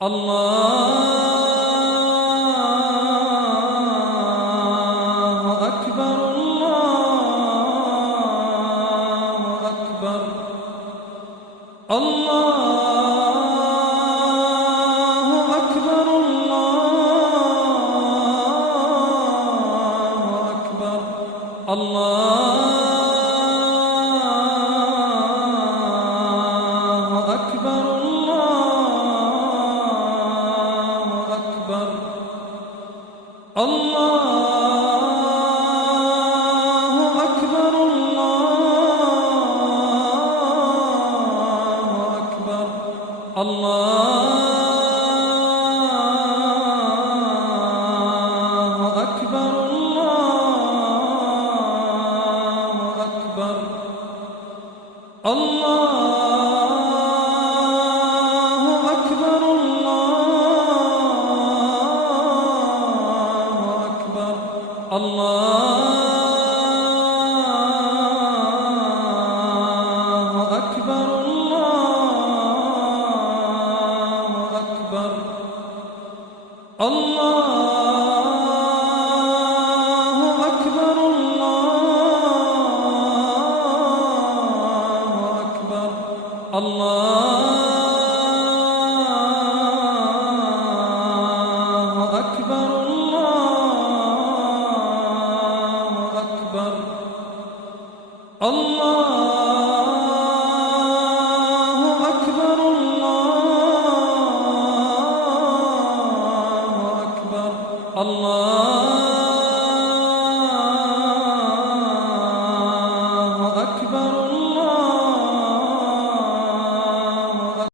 الله أكبر الله أكبر الله أكبر الله أكبر الله أكبر الله أكبر الله أكبر الله أكبر الله أكبر الله أكبر الله أكبر الله أكبر الله